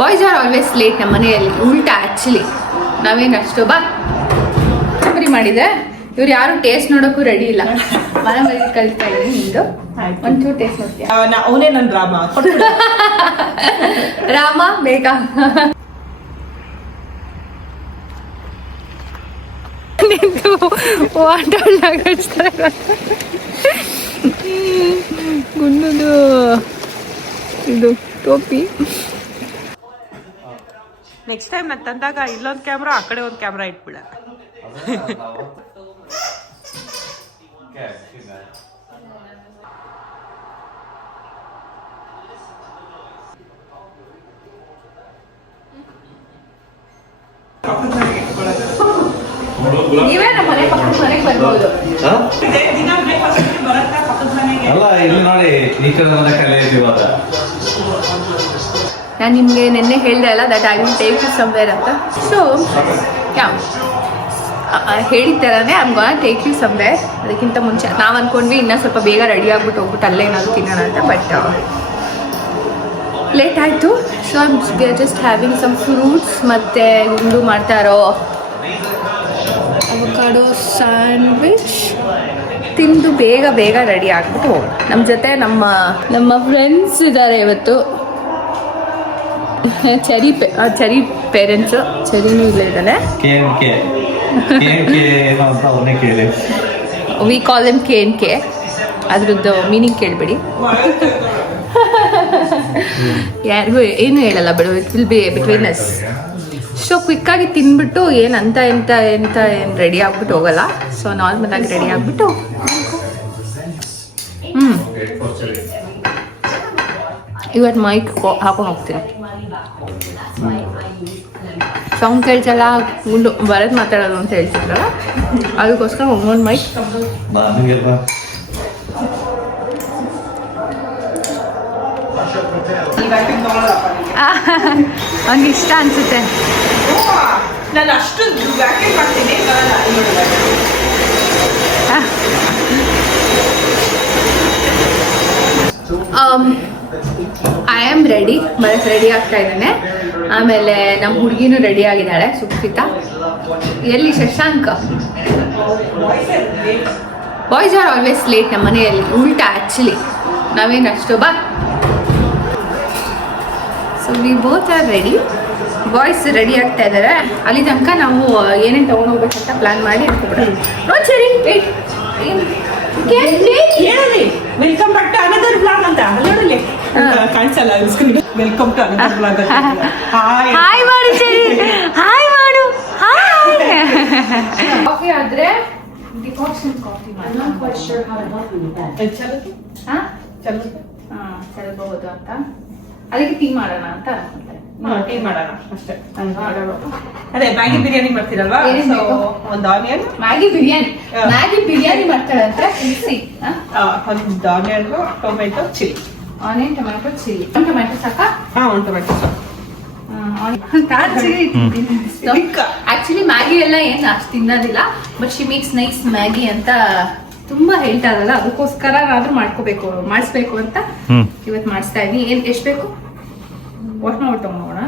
Boys are always late ನಮ್ಮ ಮನೆಯಲ್ಲಿ. ಉಲ್ಟಾ ಆ್ಯಕ್ಚುಲಿ ನಾವೇನು ಅಷ್ಟು ಬಾ ಚಪ್ಪರಿ ಮಾಡಿದೆ. ಇವ್ರು ಯಾರು ಟೇಸ್ಟ್ ನೋಡೋಕ್ಕೂ ರೆಡಿ ಇಲ್ಲ. ಮನೆ ಮನೆ ಕಲಿತಾ ಇದ್ದೀನಿ. ನಿಂದು ಒಂಚೂರು ಟೇಸ್ಟ್ ನೋಡ್ತೀಯ? ಅವನೇ ನನ್ನ ರಾಮ. ರಾಮ ಬೇಗ. ವಾಟರ್ ಗುಂಡದು ಇದು ಟೋಪಿ. ನೆಕ್ಸ್ಟ್ ಟೈಮ್ ನಾನು ತಂದಾಗ ಇಲ್ಲೊಂದು ಕ್ಯಾಮ್ರಾ ಆ ಕಡೆ ಒಂದು ಕ್ಯಾಮ್ರಾ ಇಟ್ಬಿಡ. ನೀವೇ ನಮ್ಮ ಮನೆ ಪಕ್ಕದ ಮನೆಗೆ ಬರ್ಬೋದು. ಅಲ್ಲ ಇಲ್ಲಿ ನೋಡಿ ಈ ಕಡೆ ಕಲಿಯಿದ್ದೀವಾಗ. ನಾನು ನಿಮಗೆ ನಿನ್ನೆ ಹೇಳಿದೆ ಅಲ್ಲ that I will take you somewhere ಅಂತ. ಸೊ ಹೇಳಿದ ಥರನೇ I am gonna take you somewhere. ಅದಕ್ಕಿಂತ ಮುಂಚೆ ನಾವು ಅಂದ್ಕೊಂಡ್ವಿ ಇನ್ನೂ ಸ್ವಲ್ಪ ಬೇಗ ರೆಡಿ ಆಗ್ಬಿಟ್ಟು ಹೋಗ್ಬಿಟ್ಟು ಅಲ್ಲೇ ಏನಾದರೂ ತಿನ್ನೋಣ ಅಂತ. ಬಟ್ ಲೇಟ್ ಆಯಿತು. So we are just having some fruits. ಮತ್ತು ಗುಂಡು ಮಾಡ್ತಾ ಇರೋ ಅವಕಾಡೋ ಸ್ಯಾಂಡ್ವಿಚ್ ತಿಂದು ಬೇಗ ಬೇಗ ರೆಡಿ ಆಗಿಬಿಟ್ಟು ಹೋಗೋಣ. ನಮ್ಮ ಜೊತೆ ನಮ್ಮ ಫ್ರೆಂಡ್ಸ್ ಇದ್ದಾರೆ ಇವತ್ತು. ಚರಿ ಪೇರೆಂಟ್ಸು. ಚರಿನೂ ಇಲ್ಲೇ ಇದ್ದಾನೆ. We call them KNK. ಅದ್ರದ್ದು ಮೀನಿಂಗ್ ಕೇಳಬೇಡಿ. ಯಾರಿಗೂ ಏನು ಹೇಳಲ್ಲ ಬಿಡು. It will be between us. So ಕ್ವಿಕ್ಕಾಗಿ ತಿಂದ್ಬಿಟ್ಟು ಏನು ಏನು ರೆಡಿ ಆಗ್ಬಿಟ್ಟು ಹೋಗಲ್ಲ. ಸೊ ನಾರ್ಮಲ್ ಆಗಿ ರೆಡಿ ಆಗ್ಬಿಟ್ಟು ಇವತ್ತು ಮೈಕ್ ಹಾಕೊಂಡು ಹೋಗ್ತೀನಿ. ಸೌಂಡ್ ಕೇಳ್ಸಲ್ಲ. ಗುಂಡು ಬರೋದು ಮಾತಾಡೋದು ಅಂತ ಹೇಳ್ತಿದ್ರಲ್ಲ, ಅದಕ್ಕೋಸ್ಕರ ಒಂದೊಂದು ಮೈಕ್. ಅವ್ನಿಗೆ ಇಷ್ಟ ಅನ್ಸುತ್ತೆ. ನಾನು ಅಷ್ಟು ವ್ಯಾಕ್ಯೂಮ್ ಮಾಡ್ತೀನಿ. I am ready. ಬರಕ್ಕೆ ರೆಡಿ ಆಗ್ತಾ ಇದ್ದಾನೆ. ಆಮೇಲೆ ನಮ್ಮ ಹುಡುಗಿನೂ ರೆಡಿ ಆಗಿದ್ದಾಳೆ, ಸುಕ್ಷಿತಾ. ಎಲ್ಲಿ Shashank? Boys are always late ನಮ್ಮ ಮನೆಯಲ್ಲಿ. ಉಲ್ಟಾ ಆ್ಯಕ್ಚುಲಿ ನಾವೇನು ಅಷ್ಟು ಬಾ. So we both are ready. Boys ready ಆಗ್ತಾ ಇದ್ದಾರೆ. ಅಲ್ಲಿ ತನಕ ನಾವು ಏನೇನು ತೊಗೊಂಡೋಗ್ಬೇಕಂತ ಪ್ಲ್ಯಾನ್ ಮಾಡಿ ಇಟ್ಕೊಬಿಡೋದು. ನೋಡಿ ಸರಿ wait. Welcome back to another blog ಅಂತ ನೋಡಲಿ ಕಾಣಿಸಲ್ಲ. Welcome to another blog. Hi ಮಾಡು ಸರಿ. ಹಾಯ್ ಮಾಡು. ಹಾಯ್. ಕಾಫಿ ಆದ್ರೆ ಡಿಕಾಕ್ಷನ್ ಕಾಫಿ ಮಾಡಿ. ಚಲಬಹುದು ಅಂತ ಅದಕ್ಕೆ ಟೀ ಮಾಡೋಣ ಅಂತ ಅನ್ಕೊಂಡೆ. ಟೀ ಮಾಡೋಣ ಅಷ್ಟೇ. ಅದೇ ಮ್ಯಾಗಿ ಬಿರಿಯಾನಿ ಮಾಡ್ತೀರಲ್ವಾ? ಒಂದು ಆನಿಯನ್. ಮ್ಯಾಗಿ ಬಿರಿಯಾನಿ ಮಾಡ್ತಾಳಂತೆ. ಒಂದು onion, tomato, chilli. Onion, tomato, chilli. ಒಂದು ಟೊಮೆಟೊ ಸಾಕಾ? ಒಂದು ಟೊಮೆಟೊ ಸಾಕು. ಆಕ್ಚುಲಿ ಮ್ಯಾಗಿ ಎಲ್ಲ ಏನು ಅಷ್ಟು ತಿನ್ನೋದಿಲ್ಲ. But she makes nice Maggi ಅಂತ ತುಂಬಾ ಹೇಳ್ತಾ ಇರಲ್ಲ. ಅದಕ್ಕೋಸ್ಕರ ನಾದ್ರೂ ಮಾಡಿಸ್ಬೇಕು ಅಂತ ಇವತ್ತು ಮಾಡಿಸ್ತಾ ಇದೀನಿ. ಎಷ್ಟು ಬೇಕು ವಾಟ್ ಮಾಡ್ಬಿಟ್ಟು ತಗೊಂಡೋಗೋಣ.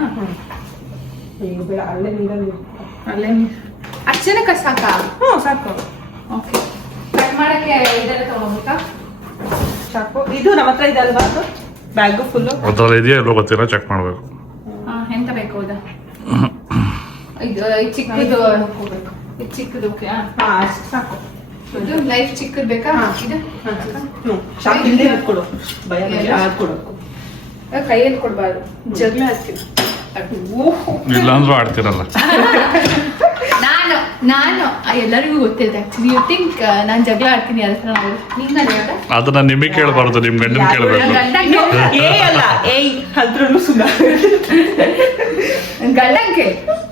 ಅಲ್ಲೇ ಅಷ್ಟು ಜನಕ್ಕೆ ಸಾಕಾ? ಸಾಕು. ಓಕೆ. ಕಟ್ ಮಾಡಕ್ಕೆ ಇದೆಲ್ಲ ತಗೊಂಡ್ಬೇಕಾ? ಸಾಕು. ಇದು ನಮ್ಮ ಹತ್ರ ಇದೆ ಅಲ್ವಾ ಬ್ಯಾಗ್ ಫುಲ್ಲು? ಅದ್ರಲ್ಲಿ ಇದೆಯಾ ಇಲ್ಲೋ ಗೊತ್ತಿಲ್ಲ, ಚೆಕ್ ಮಾಡಬೇಕು. ಎಂತ ಬೇಕು ಹೌದಾ? ಇದು ಚಿಕ್ಕದು ಹೋಗ್ಬೇಕು. ಇದು ಚಿಕ್ಕದು ಅಷ್ಟು ಸಾಕು. ಇದು ಲೈಫ್ ಚಿಕ್ಕದು ಬೇಕಾ? ಇದು ಶಾಪಿಂದ ಕೊಡು. ಕೊಡು. ಕೈಯಲ್ಲಿ ಕೊಡಬಾರ್ದು. ಜಗಳ ಆಗ್ತೀನಿ. ಇಲ್ಲ ಅಂದ್ರೂ ಆಡ್ತಿರಲ್ಲ. ನಾನು ಎಲ್ಲರಿಗೂ ಗೊತ್ತಿದೆ. ಆಕ್ಚುಲಿ ಯು ಥಿಂಕ್ ನಾನು ಜಗಳ ಆಡ್ತೀನಿ ಅದಕ್ಕೆ ನಾವು ಅದನ್ನ ನಿಮಗೆ ಕೇಳಬಾರ್ದು, ನಿಮ್ ಗಂಡನ ಕೇಳಬೇಕು. ಗಂಡಂಗೆ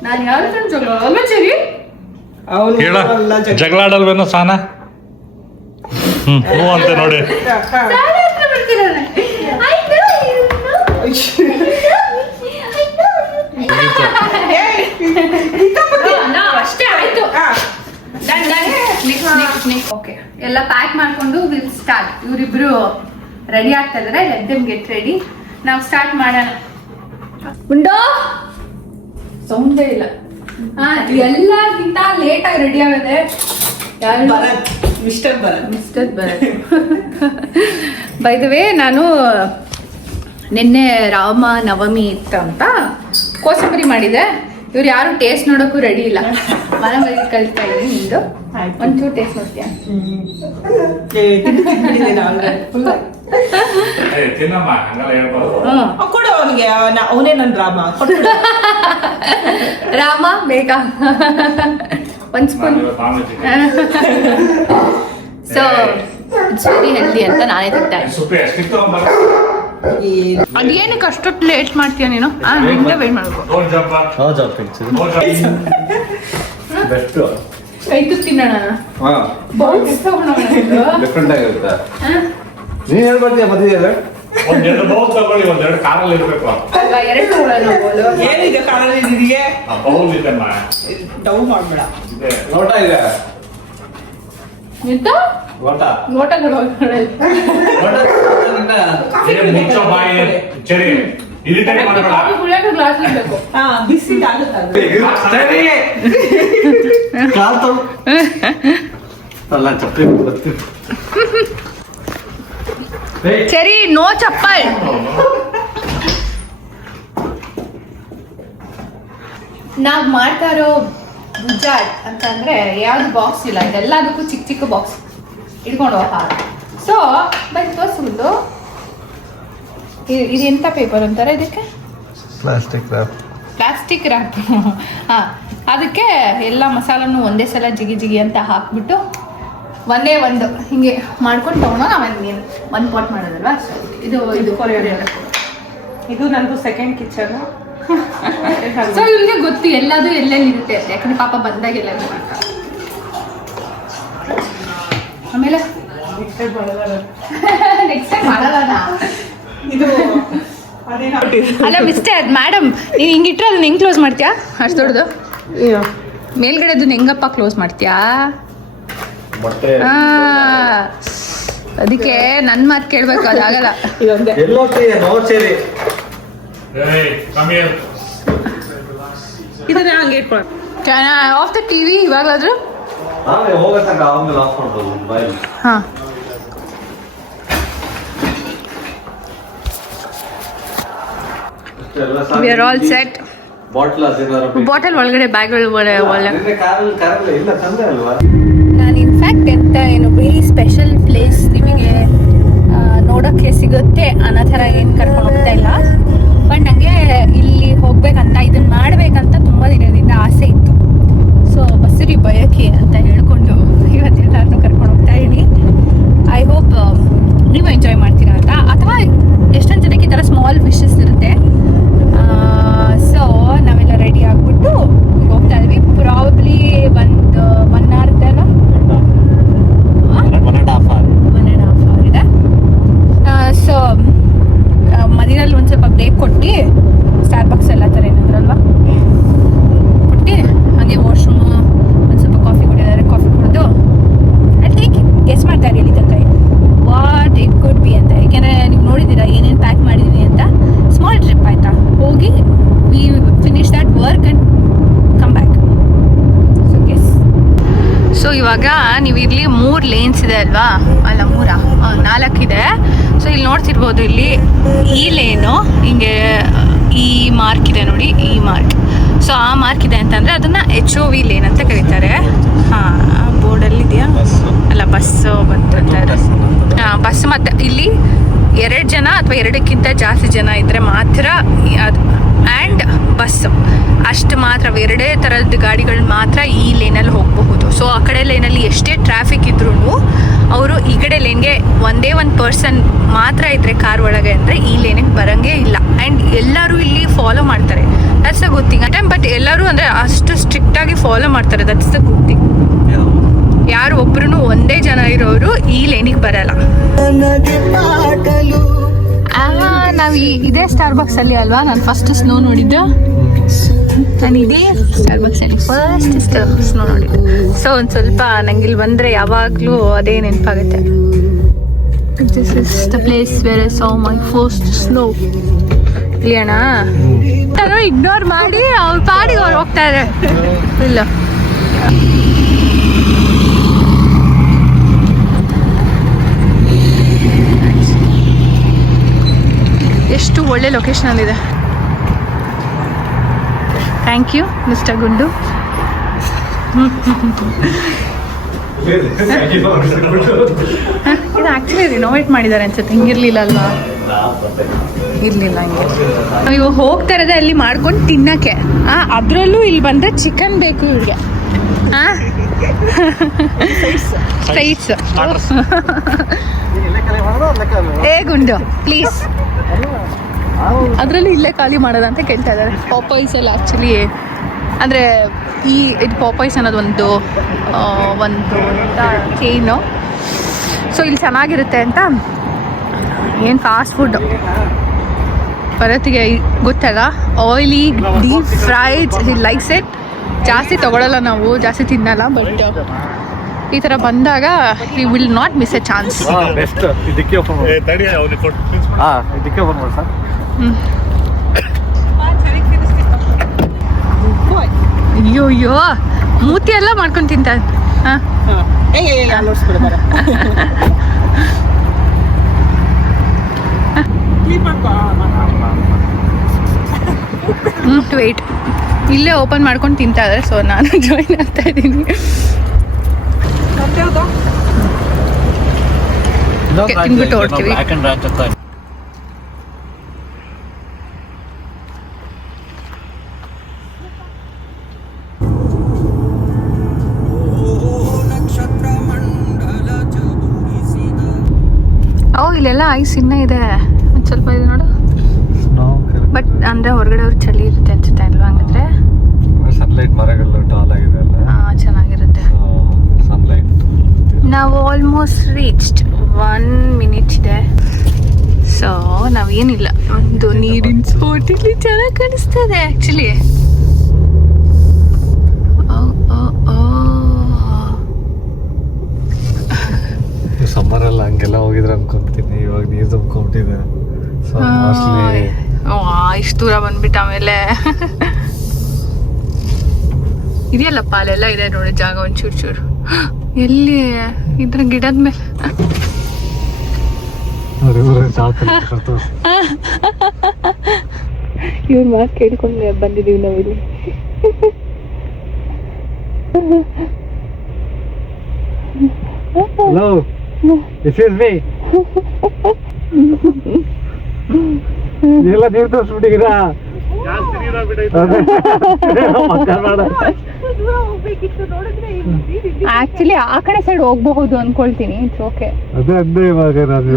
ನಾನು ಯಾರ ಜಗಳ ಅಲ್ಲ ಸರಿ. ಹೇಳ ಜಗಳ ಆಡಲ್ವೇನೋ ಸಾನ? ಹ್ಞೂ ಅಂತ ನೋಡಿ. ಅಷ್ಟೇ ಆಯ್ತು. ಓಕೆ, ಎಲ್ಲ ಪ್ಯಾಕ್ ಮಾಡ್ಕೊಂಡು ವಿಲ್ ಸ್ಟಾರ್ಟ್. ಇವರಿಬ್ರು ರೆಡಿ ಆಗ್ತಾ ಇದಾರೆ. Let them get ready. ನಾವು ಸ್ಟಾರ್ಟ್ ಮಾಡೋಣ. ಉಂಡೋ ಸೌಂಡೇ ಇಲ್ಲ. ಎಲ್ಲಕ್ಕಿಂತ ಲೇಟ್ ಆಗಿ ರೆಡಿ ಆಗದೆ Bharat, mister Bharat. By the way, ನಾನು ನಿನ್ನೆ ರಾಮ ನವಮಿ ಇತ್ತು ಅಂತ ಕೋಸಂಬರಿ ಮಾಡಿದೆ. ಇವ್ರು ಯಾರು ಟೇಸ್ಟ್ ನೋಡೋಕ್ಕೂ ರೆಡಿ ಇಲ್ಲ. ಮನೆ ಮನೆಗೆ ಕಲಿತಾ ಇದ್ದೀನಿ. ನಿಂದು ಒಂಚೂರು ಟೇಸ್ಟ್ ನೋಡ್ತೀಯಾ? ಕೊಡು ಅವನಿಗೆ, ಅವನೇ ನನ್ನ ರಾಮ ಬೇಗ ಒಂದ್ spoon. So it's very healthy ಅಂತ ನಾನೇ ತಿಂತಾ ಇದ್ದೀನಿ. ಅದೇನಕ್ಕೆ ಅಷ್ಟೊತ್ತು ಲೇಟ್ ಮಾಡ್ತೀಯ ನೀನು? ವೇಟ್ ಮಾಡ್ಬೇಕು. ಕೈತು ತಿನ್ನೋಣ. ಡಿಫ್ರೆಂಟ್ ಆಗಿರುತ್ತೆ. ನೀನ್ ಹೇಳ್ಬರ್ತೀಯ ಮಧ್ಯದಲ್ಲಿ ಒಂದೆರಡು ಬೌಲ್ ತಗೊಳ್ಳಿ, ಒಂದೆರಡು ಕಾರಲ್ಲಿ ಇರ್ಬೇಕು. ಎರಡು ತಗೊಳ್ಳೋಣ. ಏನಿದೆ ಕಾರಲ್ಲಿ ನಿನಗೆ? ಬೌಲ್ ಇದೆಮ್ಮ, ಡವ್ ಮಾಡ್ಬೇಡ. ಲೋಟ ಇದೆ. ನಿಂತ ಲೋಟ ಲೋಟಗಳು ಮುಚ್ಚೋ ಬಾಯಿ ಚರಿ ಇರಿಟೇಟ್ ಮಾಡಬೇಡ. ಗ್ಲಾಸ್ ಇರ್ಬೇಕು. ಬಿಸಿ ಆಗುತ್ತೆ. ಅಲ್ಲ ಚಪ್ಪಲಿ ಬರ್ತೀವಿ. ಸರಿ, ನೋ ಚಪ್ಪಲ್. ನಾವ್ ಮಾಡ್ತಾ ಇರೋ ಗುಜಾಟ್ ಅಂತಂದ್ರೆ ಯಾವ್ದು ಬಾಕ್ಸ್ ಇಲ್ಲ, ಇದೆಲ್ಲದಕ್ಕೂ ಚಿಕ್ಕ ಚಿಕ್ಕ ಬಾಕ್ಸ್ ಇಟ್ಕೊಂಡು ಹೋಗ. ಸೊ ಬೈ ತೋರಿಸುವುದು ಇದು ಎಂತ ಪೇಪರ್ ಅಂತಾರೆ ಇದಕ್ಕೆ? Plastic wrap. ಅದಕ್ಕೆ ಎಲ್ಲ ಮಸಾಲನ್ನು ಒಂದೇ ಸಲ ಜಿಗಿ ಜಿಗಿ ಅಂತ ಹಾಕ್ಬಿಟ್ಟು ಒಂದೇ ಒಂದು ಹಿಂಗೆ ಮಾಡ್ಕೊಂಡು ತಗೊಂಡು ಆಮೇಲೆ ನೀನು ಒಂದು ಪಾಟ್ ಮಾಡೋದಲ್ವಾ? ಇದು ಕೊರಿಯೋಗ್ರಾಫರ್. ಇದು ನಂದು ಸೆಕೆಂಡ್ ಕಿಚನ್. ಸೊ ಇವ್ರಿಗೆ ಗೊತ್ತು ಎಲ್ಲದು ಎಲ್ಲೆಲ್ಲಿ ಇರುತ್ತೆ ಅಂತ, ಯಾಕಂದ್ರೆ ಪಾಪ ಬಂದಾಗ ಎಲ್ಲರೂ ಮಾಡ್ತಾರೆ. ಆಮೇಲೆ ನೆಕ್ಸ್ಟ್ ಟೈಮ್ ಮಾಡಲ್ಲ. ಇದು ಅಲ್ಲ ಮಿಸ್ಟರ್ ಮೇಡಮ್, ನೀವು ಹಿಂಗಿಟ್ರೆ ಅದನ್ನ ಹೆಂಗೆ ಕ್ಲೋಸ್ ಮಾಡ್ತೀಯಾ? ಅಷ್ಟು ದೊಡ್ಡದು ಮೇಲ್ಗಡೆ ಅದನ್ನ ಹೆಂಗಪ್ಪ ಕ್ಲೋಸ್ ಮಾಡ್ತೀಯಾ? ಅದಕ್ಕೆ ನನ್ನ ಮಾತು ಕೇಳ್ಬೇಕು, ಅದಾಗಲ್ಲ. ಇದನ್ನ ಹಂಗೆ ಇಟ್ಕೊಂಡು ಆಫ್ ದ ಟಿವಿ ಇವಾಗಾದ್ರೂ. ಹಾ, we are all set. Bottle ಒಳಗಡೆ ಬ್ಯಾಗ್ ಒಳ್ಳೆ. ನಾನು ಇನ್ಫ್ಯಾಕ್ಟ್ ಎಂತ ಏನು ವೆರಿ ಸ್ಪೆಷಲ್ ಪ್ಲೇಸ್ ನಿಮಗೆ ನೋಡೋಕ್ಕೆ ಸಿಗುತ್ತೆ ಅನ್ನೋ ಥರ ಏನು ಕರ್ಕೊಂಡು ಹೋಗ್ತಾ ಇಲ್ಲ. ಬಟ್ ನನಗೆ ಇಲ್ಲಿ ಹೋಗ್ಬೇಕಂತ, ಇದನ್ನ ಮಾಡ್ಬೇಕಂತ ತುಂಬ ದಿನದಿಂದ ಆಸೆ ಇತ್ತು. ಸೊ ಬಸರಿ ಬಯಕೆ ಅಂತ ಹೇಳ್ಕೊಂಡು ಇವತ್ತೆಲ್ಲರನ್ನೂ ಕರ್ಕೊಂಡು ಹೋಗ್ತಾ ಇದ್ದೀನಿ. ಐ ಹೋಪ್ ನೀವು ಎಂಜಾಯ್ ಮಾಡ್ತೀರಾ ಅಂತ. ಅಥವಾ ಎಷ್ಟೊಂದು ಜನಕ್ಕೆ ಈ ಥರ ಸ್ಮಾಲ್ ವಿಶಸ್ ಇರುತ್ತೆ. ಸೊ ನಾವೆಲ್ಲ ರೆಡಿ ಆಗಿಬಿಟ್ಟು ಹೋಗ್ತಾ ಇದ್ವಿ. ಪ್ರಾಬಬ್ಲಿ ಒಂದು 1 hour ಇದೆಲ್ಲ, 1.5 hour ಇದೆ. ಸೊ ಮದಿನಲ್ಲಿ ಒಂದು ಸ್ವಲ್ಪ ಬ್ರೇಕ್ ಕೊಟ್ಟು ಸ್ಟಾರ್ಬಕ್ಸ್ ಎಲ್ಲ ಥರ ಏನಾದ್ರಲ್ವಾ ಕೊಟ್ಟು ಹಾಗೆ ವಾಶ್ರೂಮು ಒಂದು ಸ್ವಲ್ಪ ಕಾಫಿ ಕುಡಿಯೋದಾದ್ರೆ ಕಾಫಿ ಕುಡಿದು ಅಲ್ಲಿ ಟೇಕ್ ಗೆಸ್ ಮಾಡ್ತಾ ಇರಿ ಎಲ್ಲಿ ತನಕ ವಾಟ್ ಇಟ್ ಕುಡ್ ಬಿ ಅಂತ. ಯಾಕೆಂದರೆ ನೀವು ನೋಡಿದ್ದೀರಾ ಏನೇನು ಪ್ಯಾಕ್ ಮಾಡಿದ್ದೀವಿ ಅಂತ. ಸ್ಮಾಲ್ ಟ್ರಿಪ್ ಆಯಿತಾ, ಹೋಗಿ V finish that work and come back. So guess. So ಇವಾಗ ನೀವು ಇಲ್ಲಿ 3 ಲೇನ್ಸ್ ಇದೆ ಅಲ್ವಾ? ಅಲ್ಲ 4 ಇದೆ. ಸೊ ಇಲ್ಲಿ ನೋಡ್ತಿರ್ಬೋದು, ಇಲ್ಲಿ ಈ ಲೇನು ಹಿಂಗೆ ಈ ಮಾರ್ಕ್ ಇದೆ ನೋಡಿ, ಈ ಮಾರ್ಕ್. ಸೊ ಆ ಮಾರ್ಕ್ ಇದೆ ಅಂತಂದರೆ ಅದನ್ನು HOV ಲೇನ್ ಅಂತ ಕರೀತಾರೆ. ಹಾಂ, ಬೋರ್ಡಲ್ಲಿ ಇದೆಯಾ? ಅಲ್ಲ, ಬಸ್ಸು ಬಂತಾರೆ. ಬಸ್. ಮತ್ತು ಇಲ್ಲಿ 2 ಜನ ಅಥವಾ 2ಕ್ಕಿಂತ ಜಾಸ್ತಿ ಜನ ಇದ್ದರೆ ಮಾತ್ರ ಅದು, ಆ್ಯಂಡ್ ಬಸ್ಸು ಅಷ್ಟು ಮಾತ್ರ, 2 ಥರದ ಗಾಡಿಗಳು ಮಾತ್ರ ಈ ಲೇನಲ್ಲಿ ಹೋಗಬಹುದು. ಸೊ ಆ ಕಡೆ ಲೇನಲ್ಲಿ ಎಷ್ಟೇ ಟ್ರಾಫಿಕ್ ಇದ್ರೂ ಅವರು ಈ ಕಡೆ ಲೇನ್ಗೆ ಒಂದೇ ಒಂದು ಪರ್ಸನ್ ಮಾತ್ರ ಇದ್ದರೆ ಕಾರ್ ಒಳಗೆ ಅಂದರೆ ಈ ಲೇನಿಗೆ ಬರೋಂಗೇ ಇಲ್ಲ. ಆ್ಯಂಡ್ ಎಲ್ಲರೂ ಇಲ್ಲಿ ಫಾಲೋ ಮಾಡ್ತಾರೆ. That's the good thing. But ಎಲ್ಲರೂ ಅಂದರೆ ಅಷ್ಟು ಸ್ಟ್ರಿಕ್ಟಾಗಿ ಫಾಲೋ ಮಾಡ್ತಾರೆ. That's the good thing. ಯಾರು ಒಬ್ರು ಒಂದೇ ಜನ ಇರೋರು ಈ ಲೇನಿಗೆ ಬರಲ್ಲ. ನಾವು ಇದೇ ಸ್ಟಾರ್ಬಕ್ಸ್ ಅಲ್ಲಿ ಅಲ್ವಾ ನಾನು ಫಸ್ಟ್ ಸ್ನೋ ನೋಡಿದ್ದು? ನಾನು ಇದೇ ಸ್ಟಾರ್ಬಕ್ಸ್ ಅಲ್ಲಿ ಫಸ್ಟ್ ಸ್ನೋ ನೋಡಿದ್ದು. ಸೊ ಒಂದು ಸ್ವಲ್ಪ ನಂಗೆ ಇಲ್ಲಿ ಬಂದರೆ ಯಾವಾಗಲೂ ಅದೇ ನೆನಪಾಗುತ್ತೆ. This is the place where I saw my first snow. ಇಲ್ಲಿ ಅಣ್ಣ ನಾನು ಇಗ್ನೋರ್ ಮಾಡಿ ಅವ್ರ ಪಾಡಿಗೆ ಅವ್ರು ಹೋಗ್ತಾ ಇದೆ. ಇಲ್ಲ ಎಷ್ಟು ಒಳ್ಳೆ ಲೊಕೇಶನಲ್ಲಿದೆ. ಥ್ಯಾಂಕ್ ಯು ಮಿಸ್ಟರ್ ಗುಂಡು. ಇದು ಆ್ಯಕ್ಚುಲಿ ರಿನೋವೇಟ್ ಮಾಡಿದ್ದಾರೆ ಅನ್ಸುತ್ತೆ. ಹಿಂಗಿರ್ಲಿಲ್ಲ ಅಲ್ವಾ? ಇರಲಿಲ್ಲ ಹಿಂಗೆ. ನಾವು ಇವಾಗ ಹೋಗ್ತಾ ಇರೋದೇ ಅಲ್ಲಿ ಮಾಡ್ಕೊಂಡು ತಿನ್ನಕ್ಕೆ. ಅದರಲ್ಲೂ ಇಲ್ಲಿ ಬಂದರೆ ಚಿಕನ್ ಬೇಕು ಇವ್ರಿಗೆ. ಸ್ಟ್ರೈಟ್ಸ್ ಏ ಗುಂಡು ಪ್ಲೀಸ್. ಅದರಲ್ಲೂ ಇಲ್ಲೇ ಖಾಲಿ ಮಾಡೋದು ಅಂತ ಕೇಳ್ತಾ ಇದ್ದಾರೆ. ಪಾಪಾಯ್ಸ್ ಎಲ್ಲ ಆ್ಯಕ್ಚುಲಿ ಅಂದರೆ ಇದು ಪಾಪಾಯ್ಸ್ ಅನ್ನೋದು ಒಂದು ಚೈನು. ಸೊ ಇಲ್ಲಿ ಚೆನ್ನಾಗಿರುತ್ತೆ ಅಂತ ಏನು ಫಾಸ್ಟ್ ಫುಡ್ ಭರತ್ಗೆ ಗೊತ್ತಲ್ಲ, oily deep fried likes it. ಜಾಸ್ತಿ ತೊಗೊಳಲ್ಲ ನಾವು, ಜಾಸ್ತಿ ತಿನ್ನಲ್ಲ. ಬಟ್ ಈ ಥರ ಬಂದಾಗ you will not miss a chance. Best. ಇದಕ್ಕೆ ಓಪನ್ ಮಾಡಿ. ಇದಕ್ಕೆ ಓಪನ್ ಮಾಡಿ ಸರ್. ಅಯ್ಯೋ ಅಯ್ಯೋ ಮೂತಿ ಎಲ್ಲ ಮಾಡ್ಕೊಂಡು ತಿಂತ. ವೇಟ್, ಇಲ್ಲೇ ಓಪನ್ ಮಾಡ್ಕೊಂಡು ತಿಂತಾ ಇದ್ದಾರೆ. ಸೊ ನಾನು ಜಾಯಿನ್ ಆಗ್ತಾ ಇದ್ದೀನಿ. ತಿನ್ಬಿಟ್ಟು ಹೊಡ್ತೀವಿ. ಇಲ್ಲೆಲ್ಲ ಐಸ್ ಇನ್ನೂ ಇದೆ. ಒಂದು ಸ್ವಲ್ಪ ಇದೆ ನೋಡು. ಬಟ್ ಅಂದರೆ ಹೊರಗಡೆ ಅವ್ರು ಚಳಿ ಇರುತ್ತೆ ಅನ್ಸುತ್ತೆ ಅಲ್ವಾ? ಹಂಗಂದ್ರೆ ಸನ್ಲೈಟ್ ಮರಗಳು ಟಾಲ್ ಆಗಿದೆ ಅಲ್ಲ. ಚೆನ್ನಾಗಿರುತ್ತೆ. ಸನ್ಲೈಟ್. ನಾವು ಆಲ್ಮೋಸ್ಟ್ ರೀಚ್ಡ್. 1 minute ಇದೆ. ಸೊ ನಾವೇನಿಲ್ಲ, ಒಂದು ನೀರಿನ ಸ್ಪಾಟ್ ಇಲ್ಲಿ ಚೆನ್ನಾಗಿ ಕಾಣಿಸ್ತದೆ ಆ್ಯಕ್ಚುಲಿ. ಸಮ್ಮರಲ್ಲಿ ಹಂಗೆಲ್ಲ ಹೋಗಿದ್ರೆ ಅನ್ಕೊಂತೀನಿ. ಇವಾಗ ನೀರು ತುಂಬ್ಕೊಂಬಿಟ್ಟಿದೆ. ಇಷ್ಟು ದೂರ ಬಂದ್ಬಿಟ್ಟು ಆಮೇಲೆ ಇದೆಯಲ್ಲಪ್ಪ ಅಲ್ಲೆಲ್ಲ ಇದೆ ನೋಡಿ ಜಾಗ ಒಂಚೂರು ಚೂರು. ಎಲ್ಲಿ ಇದ್ರ ಗಿಡದ ಮೇಲೆ ಇವ್ರ ಮಾತು ಕೇಳ್ಕೊಂಡು ಬಂದಿದೀವಿ ನಾವಿಲ್ಲಿ. Hello, this is me. ಎಲ್ಲ ನೀರು ತೋರಿಸ್ಬಿಟ್ಟಿದ್ದೀರಾ? ಆಕ್ಚುಲಿ ಆ ಕಡೆ ಸೈಡ್ ಹೋಗ್ಬಹುದು ಅನ್ಕೊಳ್ತೀನಿ. It's okay. ಅದೇ ಅಂದೆ ಇವಾಗ ನಾನು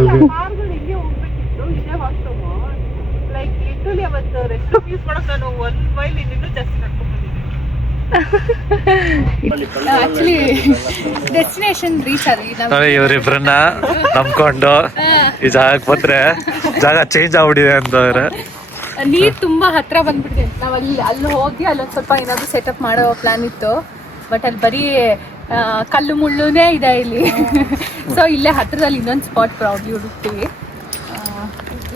ಆಕ್ಚುಲಿ ಡೆಸ್ಟಿನೇಷನ್ ರೀಚ್ ಆದ್ವಿ. ಇವರಿಬ್ರನ್ನ ನಂಬ್ಕೊಂಡು ಈ ಜಾಗಕ್ಕೆ ಬಂದ್ರೆ ಜಾಗ ಚೇಂಜ್ ಆಗ್ಬಿಟ್ಟಿದೆ ಅಂತಂದ್ರೆ ನೀರ್ ತುಂಬಾ ಹತ್ರ ಬಂದ್ಬಿಟ್ಟಿದೆ. ನಾವ್ ಅಲ್ಲಿ ಹೋಗಿ ಅಲ್ಲೊಂದ್ ಸ್ವಲ್ಪ ಏನಾದ್ರು ಸೆಟಪ್ ಮಾಡೋ ಪ್ಲಾನ್ ಇತ್ತು. ಬಟ್ ಅಲ್ಲಿ ಬರೀ ಕಲ್ಲು ಮುಳ್ಳುನೇ ಇದೆ ಇಲ್ಲಿ. ಸೊ ಇಲ್ಲೇ ಹತ್ರದಲ್ಲಿ ಇನ್ನೊಂದು ಸ್ಪಾಟ್ ಪ್ರಾಬ್ಲಿ ಹುಡುಕ್ತೀವಿ.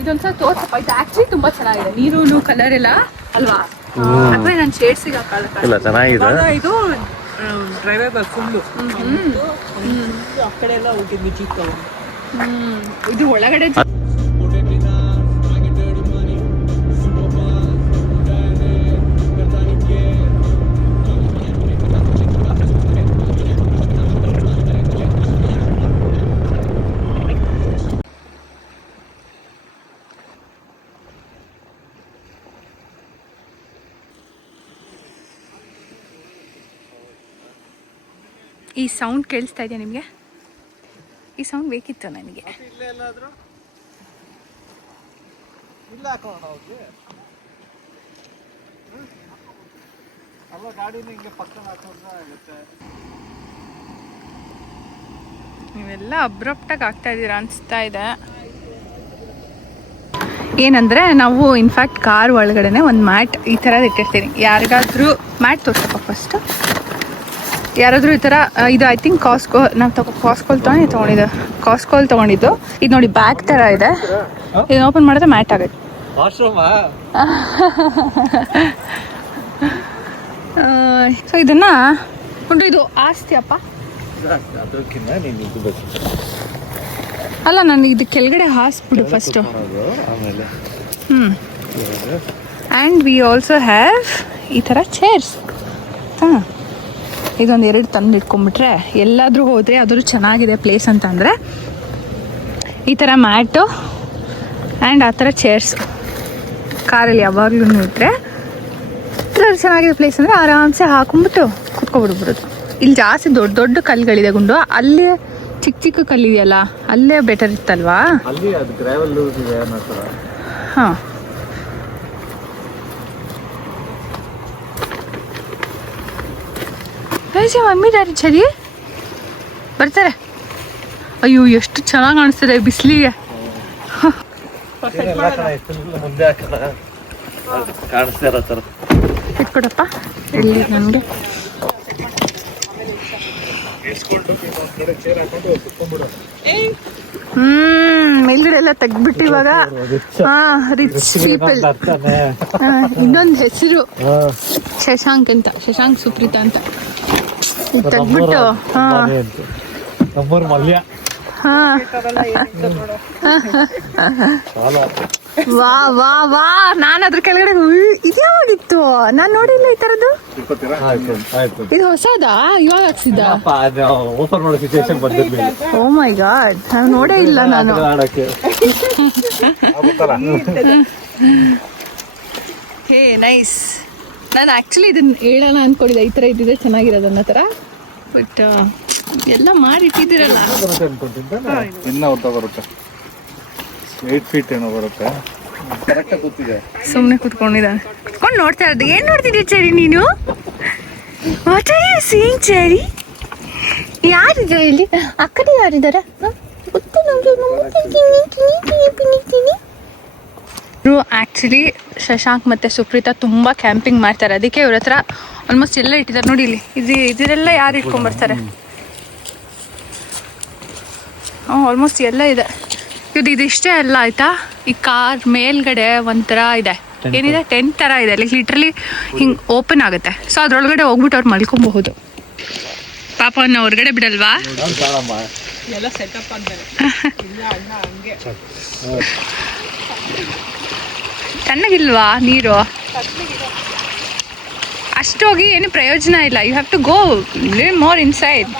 ಇದೊಂದ್ಸಲ ತೋರ್ಸಪ್ಪ. ಇದು ಆಕ್ಚುಲಿ ತುಂಬಾ ಚೆನ್ನಾಗಿದೆ. ನೀರು ಕಲರ್ ಎಲ್ಲ ಅಲ್ವಾ? ಅಥವಾ ನಾನು ಶೇಡ್ಸಿಗೆ ಇಲ್ಲ ಚೆನ್ನಾಗಿದೆ. ಇದು ಡ್ರೈವೇಬಲ್ ಫುಲ್ಲು. ಆ ಕಡೆ ಎಲ್ಲ ಹೋಗಿದ್ವಿ ಜೀಪ್ ತಗೊಂಡು. ಇದು ಒಳಗಡೆ ಈ ಸೌಂಡ್ ಕೇಳಿಸ್ತಾ ಇದೆಯಾ ನಿಮಗೆ? ಈ ಸೌಂಡ್ ಬೇಕಿತ್ತು ನನಗೆ. ನೀವೆಲ್ಲ ಅಬ್ರಪ್ಟಾಗಿ ಆಗ್ತಾ ಇದ್ದೀರಾ ಅನಿಸ್ತಾ ಇದೆ. ಏನಂದರೆ ನಾವು ಇನ್ಫ್ಯಾಕ್ಟ್ ಕಾರ್ ಒಳಗಡೆ ಒಂದು ಮ್ಯಾಟ್ ಈ ಥರದ್ದು ಇಟ್ಟಿರ್ತೀನಿ. ಯಾರಿಗಾದ್ರೂ ಮ್ಯಾಟ್ ತೋರಿಸಪ್ಪ ಫಸ್ಟು. ಯಾರಾದರೂ ಈ ಥರ ಇದು ಐ ಥಿಂಕ್ ಕಾಸ್ಕೋ ನಾವು ಕಾಸ್ಕೋಲ್ ತೊಗೊಂಡಿದ್ದು ಕಾಸ್ಕೋಲ್ ತೊಗೊಂಡಿದ್ದು. ಇದು ನೋಡಿ ಬ್ಯಾಗ್ ಥರ ಇದೆ, ಇದನ್ನ ಓಪನ್ ಮಾಡಿದ್ರೆ ಮ್ಯಾಟ್ ಆಗುತ್ತೆ. ಸೊ ಇದನ್ನ ಕೊಂಡು ಇದು ಆಸ್ತಿ ಅಪ್ಪ ಅಲ್ಲ, ನಾನು ಇದು ಕೆಳಗಡೆ ಹಾಸ್ಬಿಡು first. And we also have ಈ ಥರ ಚೇರ್ಸ್. ಹಾಂ, ಇದೊಂದು 2 ತಂದು ಇಟ್ಕೊಂಡ್ಬಿಟ್ರೆ ಎಲ್ಲಾದರೂ ಹೋದರೆ ಅದರೂ ಚೆನ್ನಾಗಿದೆ ಪ್ಲೇಸ್ ಅಂತ ಅಂದರೆ ಈ ಥರ ಮ್ಯಾಟು ಆ್ಯಂಡ್ ಆ ಥರ ಚೇರ್ಸ್ ಕಾರಲ್ಲಿ ಯಾವಾಗಲೂ ಇಟ್ಟರೆ ಚೆನ್ನಾಗಿದೆ ಪ್ಲೇಸ್ ಅಂದರೆ ಆರಾಮ್ಸೆ ಹಾಕೊಂಡ್ಬಿಟ್ಟು ಕುತ್ಕೊಬಿಡ್ಬಿಡೋದು. ಇಲ್ಲಿ ಜಾಸ್ತಿ ದೊಡ್ಡ ದೊಡ್ಡ ಕಲ್ಲುಗಳಿದೆ ಗುಂಡು, ಅಲ್ಲಿ ಚಿಕ್ಕ ಚಿಕ್ಕ ಕಲ್ಲಿದೆಯಲ್ಲ ಅಲ್ಲೇ ಬೆಟರ್ ಇತ್ತಲ್ವಾ. ಹಾಂ, ಮಮ್ಮಿ ಡ್ಯಾಡಿ ಸರಿ ಬರ್ತಾರೆ. ಅಯ್ಯೋ ಎಷ್ಟು ಚೆನ್ನಾಗಿ ಕಾಣಿಸ್ತಾರೆ ಬಿಸಿಲಿಗೆ. ಇಟ್ಕೊಡಪ್ಪ ಇಲ್ಲಿ ನನಗೆ. ಮೇಲ್ಗಡೆ ಎಲ್ಲ ತೆಗ್ದ್ಬಿಟ್ಟು ಇವಾಗ ರಿಚ್ ಪೀಪಲ್. ಇನ್ನೊಂದು ಹೆಸರು ಶಶಾಂಕ್ ಅಂತ, ಶಶಾಂಕ್ ಸುಪ್ರೀತಾ ಅಂತ. ಇದು ತೆಗ್ದ್ಬಿಟ್ಟು ವಾ ವಾ ವಾ, ನಾನು ಅದ್ರ ಕೆಳಗಡೆ ಇದ್ಯಾವಾಗಿತ್ತು, ನಾನು ನೋಡಿಲ್ಲ ಈ ತರದ್ದು. ಇದು ಹೊಸದಾ, ಇವಾಗ ಹಾಕ್ಸಿದ್ದ? ಓ ಮೈ ಗಾಡ್, ನಾನು ನೋಡೇ ಇಲ್ಲ ನಾನು. ಹೇ ನೈಸ್. ನಾನು ಆ್ಯಕ್ಚುಲಿ ಇದನ್ನ ಹೇಳೋಣ ಅಂದ್ಕೊಂಡಿದ್ದೆ, ಈ ಥರ ಇದ್ದಿದ್ರೆ ಚೆನ್ನಾಗಿರೋದು ಅನ್ನೋ ಥರ. ಬಟ್ ಎಲ್ಲ ಮಾಡಿಟ್ಟಿದ್ದೀರಲ್ಲ. ಇನ್ನ ಉದ್ದ ಬರುತ್ತೆ, 8 ಫೀಟ್ ಏನೋ ಬರುತ್ತೆ. ಕರೆಕ್ಟಾಗಿ ಕೂತಿದೆ, ಸುಮ್ಮನೆ ಕೂತ್ಕೊಂಡಿದ್ದಾನೆ. ಕುತ್ಕೊಂಡು ನೋಡ್ತಾ ಇರೋದು. ಏನು ನೋಡ್ತಿದ್ದೆ ಚೆರಿ ನೀನು? What are you seeing Cherry? ಯಾರಿದ್ದಾರೆ ಇಲ್ಲಿ? ಅಕ್ಕನೇ ಯಾರಿದ್ದಾರೆ? ಆ್ಯಕ್ಚುಲಿ ಶಶಾಂಕ್ ಮತ್ತು ಸುಪ್ರೀತಾ ತುಂಬ ಕ್ಯಾಂಪಿಂಗ್ ಮಾಡ್ತಾರೆ, ಅದಕ್ಕೆ ಇವ್ರ ಹತ್ರ ಆಲ್ಮೋಸ್ಟ್ ಎಲ್ಲ ಇಟ್ಟಿದ್ದಾರೆ. ನೋಡಿ ಇಲ್ಲಿ ಇದರೆಲ್ಲ ಯಾರು ಇಟ್ಕೊಂಡ್ಬರ್ತಾರೆ. ಆಲ್ಮೋಸ್ಟ್ ಎಲ್ಲ ಇದೆ. ಇದಿಷ್ಟೇ ಅಲ್ಲ ಆಯ್ತಾ, ಈ ಕಾರ್ ಮೇಲ್ಗಡೆ ಒಂಥರ ಇದೆ, ಏನಿದೆ ಟೆಂಟ್ ಥರ ಇದೆ. ಲೈಕ್ ಲಿಟ್ರಲಿ ಹಿಂಗೆ ಓಪನ್ ಆಗುತ್ತೆ. ಸೊ ಅದ್ರೊಳಗಡೆ ಹೋಗ್ಬಿಟ್ಟು ಅವ್ರು ಮಲ್ಕೊಬಹುದು. ಪಾಪ ಅವ್ರನ್ನ ಹೊರಗಡೆ ಬಿಡಲ್ವಾ? ಎಲ್ಲ ಸೆಟಪ್ ಅಂತಾರೆ. ತಣ್ಣಗಿಲ್ವಾ ನೀರು? ಅಷ್ಟೋಗಿ ಏನು ಪ್ರಯೋಜನ ಇಲ್ಲ. You have to go live more inside.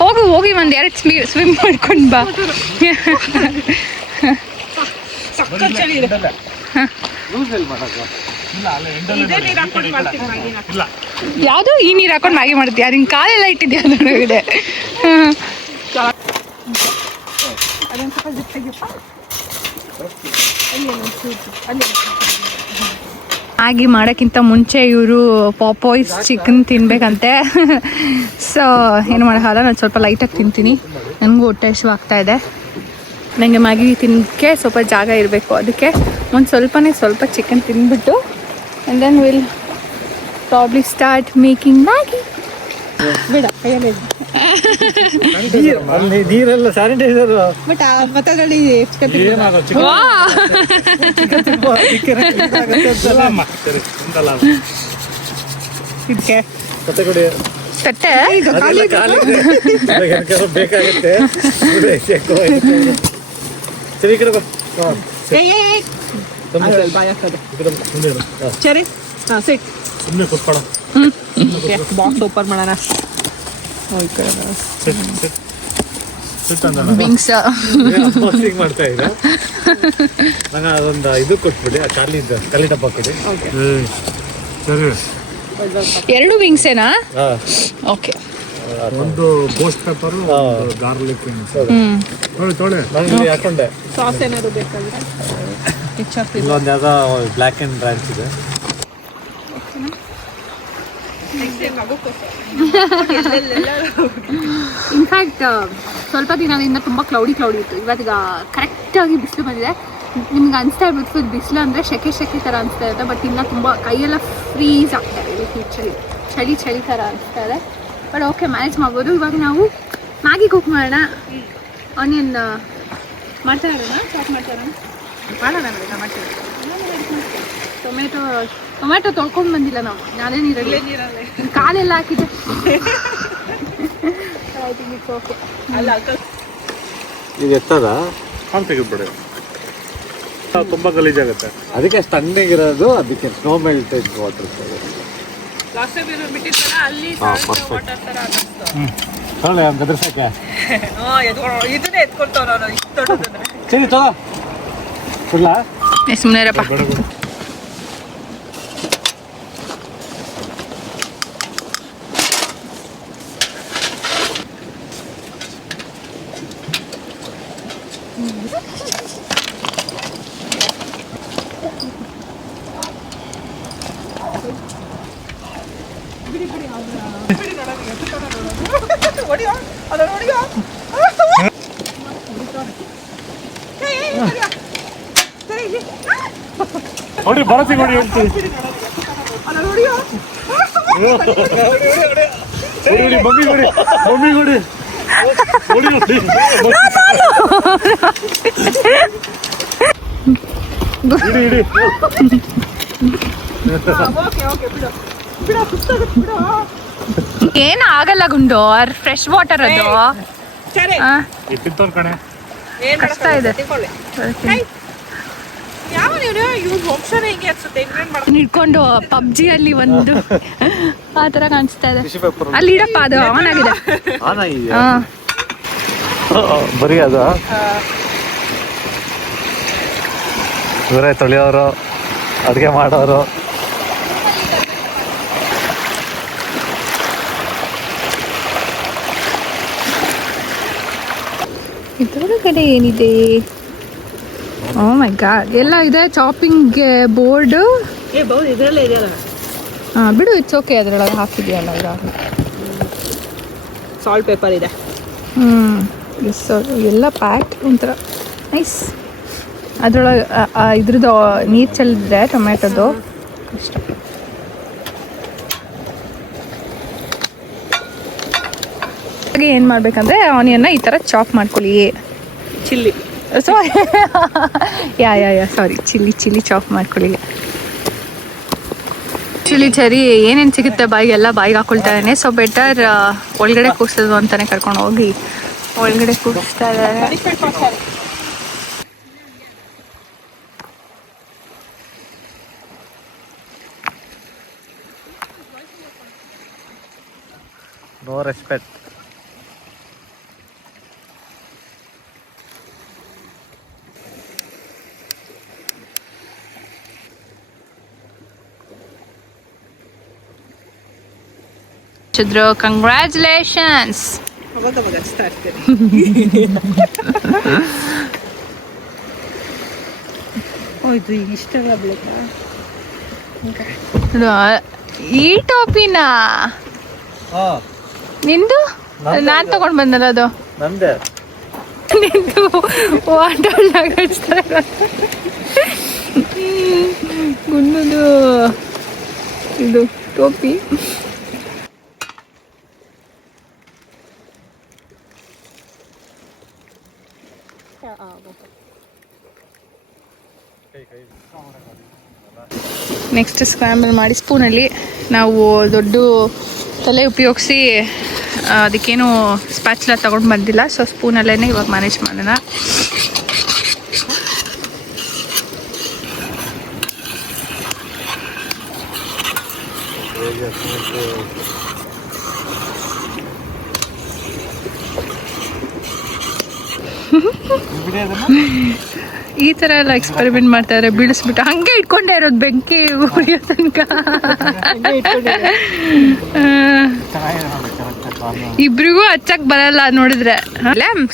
ಹೋಗಿ ಹೋಗಿ 1-2 ಸ್ವಿಮ್ ಮಾಡ್ಕೊಂಡು ಬಾ. ಯಾವುದು ಈ ನೀರು ಹಾಕೊಂಡು ಮ್ಯಾಗಿ ಮಾಡ್ತೀಯ? ನಿನ್ನ ಕಾಲೆಲ್ಲ ಇಟ್ಟಿದ್ಯಾ ಅದರೊಳಗಡೆ? ಮ್ಯಾಗಿ ಮಾಡೋಕ್ಕಿಂತ ಮುಂಚೆ ಇವರು ಪಾಪಾಯ್ಸ್ ಚಿಕನ್ ತಿನ್ಬೇಕಂತೆ. ಸೊ ಏನು ಮಾಡೋಕ್ಕಾಗಲ್ಲ, ನಾನು ಸ್ವಲ್ಪ ಲೈಟಾಗಿ ತಿಂತೀನಿ. ನನಗೂ ಹೊಟ್ಟೆ ಹಸಿವು ಆಗ್ತಾ ಇದೆ. ನನಗೆ ಮ್ಯಾಗಿ ತಿನ್ನೋಕ್ಕೆ ಸ್ವಲ್ಪ ಜಾಗ ಇರಬೇಕು, ಅದಕ್ಕೆ ಸ್ವಲ್ಪ ಚಿಕನ್ ತಿಂದ್ಬಿಟ್ಟು and then will probably start making Maggi. ಬೇಡ ಕೈಯಲ್ಲಿ ನೀರೆಲ್ಲ ಸ್ಯಾನಿಟೈಸರ್. ಬಟ್ ಮತ್ತದ್ರಲ್ಲಿ ಇದಕ್ಕೆ ತಟ್ಟೆ ಬೇಕಾಗುತ್ತೆ. ಸರಿ ಈ ಕಡೆ ಬಾ. ಸರಿ ಸಿಟ್ ಸುಮ್ಮನೆ ಕೂತ್ಕೊಳ. ಬಾಕ್ಸ್ ಓಪನ್ ಮಾಡೋಣ. ವಿಂಗ್ಸ್ ಮಾಡ್ತಾ ಇದ್ದ ನಂಗೆ ಅದೊಂದು ಇದು ಕೊಟ್ಬಿಡಿ, ಆ ಖಾಲಿ ಡಬ್ಬ ಕೊಡಿ. ಸರಿ, 2 ವಿಂಗ್ಸೇನಾ? ಓಕೆ. ಒಂದು ಗೋಸ್ಟ್ ಪೆಪ್ಪರ್, ಗಾರ್ಲಿಕ್. ತೊಳೆ ನಾನು ಹಾಕೊಂಡೆ. ಸಾಸ್ ಏನಾದ್ರು ಬೇಕಾದ್ರೆ ಇಲ್ಲೊಂದು ಯಾವುದೋ ಬ್ಲ್ಯಾಕ್ ಆ್ಯಂಡ್ ಬ್ರಾಂಚ್ ಇದೆ. ಇನ್ಫ್ಯಾಕ್ಟ್ ಸ್ವಲ್ಪ ದಿನದಿಂದ ತುಂಬ ಕ್ಲೌಡಿ ಇತ್ತು. ಇವತ್ತೀಗ ಕರೆಕ್ಟಾಗಿ ಬಿಸಿಲು ಬಂದಿದೆ. ನಿಮ್ಗೆ ಅನಿಸ್ತಾ ಇರ್ಬೋದು ಬಿಸಿಲು ಅಂದರೆ ಶೆಕೆ ಥರ ಅನಿಸ್ತಾ ಇರುತ್ತೆ, ಬಟ್ ಇನ್ನು ತುಂಬ ಕೈಯೆಲ್ಲ ಫ್ರೀಸ್ ಆಗ್ತಾ ಇದೆ. ಚಳಿ ಥರ ಅನಿಸ್ತಾ ಇದೆ. ಬಟ್ ಓಕೆ ಮ್ಯಾನೇಜ್ ಮಾಡ್ಬೋದು. ಇವಾಗ ನಾವು ಮ್ಯಾಗಿ ಕುಕ್ ಮಾಡೋಣ. ಆನಿಯನ್ ಮಾಡ್ತಾ ಇರೋಣ, ಚಾಪ್ ಮಾಡ್ತಾ ಇರೋಣ. ಟೊಮೆಟೊ ತೊಳ್ಕೊಂಡು ಬಂದಿಲ್ಲ ನಾವು, ನಾನೇ ನೀರಲ್ಲಿ ಕಾಲೆಲ್ಲ ಹಾಕಿದ್ದೆ. ಓಕೆ ಇದು ಎತ್ತದ ಹಾಂ ತೆಗೆದ್ಬಿಡಿ, ತುಂಬ ಗಲೀಜಾಗುತ್ತೆ. ಅದಕ್ಕೆ ತಣ್ಣಗಿರೋದು, ಅದಕ್ಕೆ ಸ್ನೋ ಮೆಲ್ಟೆಡ್ ವಾಟರ್. ತಗೊಳ್ಳಿ ಗದರ್ಸಕ್ಕೆ ಸರಿ ತಗೋ ಕೊಡ್ಲಾ? ಸುಮ್ಮನೆರಪ್ಪ. ನೋಡಿ ಬರಸಿ ನೋಡಿ ಹೇಳ್ತೀವಿ. ಮಮ್ಮಿ ನೋಡಿ, ಮಮ್ಮಿ ನೋಡಿ, ನೋಡಿ ನೋಡಿ. ಇಡಿ ಇಡಿ. ಏನ ಆಗಲ್ಲ ಗುಂಡು, ಫ್ರೆಶ್ ವಾಟರ್ ಅದು. ತಿಂತವ್ರ ಕಣೆ, ಕಷ್ಟ ಇದೆ. ಇಟ್ಕೊಂಡು ಪಬ್ಜಿಯಲ್ಲಿ ಒಂದು ಆ ತರ ಕಾಣಿಸ್ತಾ ಇದೆ. ಅಲ್ಲಿ ಇಡಪ್ಪ, ಅದು ಆನ್ ಆಗಿದೆ. ಬರೀ ಅದು ಇವರೇ ತೊಳೆಯೋರು, ಅಡುಗೆ ಮಾಡೋರು. ಇದರೊಳಗಡೆ ಏನಿದೆ? ಓ ಮೈ ಗಾಡ್, ಎಲ್ಲ ಇದೆ. ಚಾಪಿಂಗ್ ಬೋರ್ಡ್ ಇದರಲ್ಲೇ ಇದೆಯಲ್ಲ, ಬಿಡು, ಇಟ್ಸ್ ಓಕೆ. ಅದ್ರೊಳಗೆ ಹಾಕಿದೆಯಲ್ಲ ಇವಾಗ. ಸಾಲ್ಟ್ ಪೇಪರ್ ಇದೆ. ಎಲ್ಲ ಪ್ಯಾಕ್ ಒಂಥರ ನೈಸ್. ಅದ್ರೊಳಗೆ ಇದ್ರದ್ದು ನೀರು ಚೆಲ್ಲಿದ್ರೆ ಟೊಮೆಟೊದು ಇಷ್ಟ. ಹಾಗೆ ಏನು ಮಾಡ್ಬೇಕಂದ್ರೆ ಆನಿಯನ್ನ ಈ ಥರ ಚಾಪ್ ಮಾಡ್ಕೊಳ್ಳಿ. ಚಿಲ್ಲಿ ಸಾರಿ ಸಾರಿ ಚಿಲ್ಲಿ ಚಾಪ್ ಮಾಡ್ಕೊಳ್ಳಿ. ಚಿಲ್ಲಿ ಚರಿ ಏನೇನು ಸಿಗುತ್ತೆ ಬಾಯಿಗೆಲ್ಲ ಬಾಯಿಗೆ ಹಾಕೊಳ್ತಾ ಇದ್ದಾನೆ. ಸೊ ಬೆಟರ್ ಒಳಗಡೆ ಕೂರಿಸೋದು ಅಂತಾನೆ ಕರ್ಕೊಂಡು ಹೋಗಿ ಒಳಗಡೆ ಕೂರಿಸ್ತಾ ಇದ್ದಾರೆ. No respect. ಕಂಗ್ರ್ಯಾಚುಲೇಷನ್ಸ್. ಅವಾಗ ಹಚ್ತಾ ಇರ್ತೀನಿ. ಇದು ಇಷ್ಟೆಲ್ಲ ಬೇಕಾ? ಈ ಟೋಪಿನ ನಿಂದು ನಾನ್ ತಗೊಂಡ್ ಬಂದಲ್ಲ ಅದು ನಂದೆ. ನಿಂದು ವಾಟರ್ ಹಚ್ತಾರೆ ಗುಂಡುದು ಇದು ಟೋಪಿ. ನೆಕ್ಸ್ಟ್ ಸ್ಕ್ರಾಂಬಲ್ ಮಾಡಿ ಸ್ಪೂನಲ್ಲಿ ನಾವು ದೊಡ್ಡ ತಲೆ ಉಪಯೋಗಿಸಿ ಅದಕ್ಕೇನು ಸ್ಪ್ಯಾಚುಲ ತಗೊಂಡು ಬಂದಿಲ್ಲ. ಸೊ ಸ್ಪೂನಲ್ಲೇ ಇವಾಗ ಮ್ಯಾನೇಜ್ ಮಾಡೋಣ. ಈ ಥರ ಎಲ್ಲ ಎಕ್ಸ್ಪೆರಿಮೆಂಟ್ ಮಾಡ್ತಾ ಇದ್ದಾರೆ. ಬೀಳಿಸ್ಬಿಟ್ಟು ಹಂಗೆ ಇಟ್ಕೊಂಡೇ ಇರೋದು ಬೆಂಕಿ ಉರಿಯೋ ತನಕ. ಇಬ್ರಿಗೂ ಹಚ್ಚಕ್ ಬರಲ್ಲ ನೋಡಿದ್ರೆ.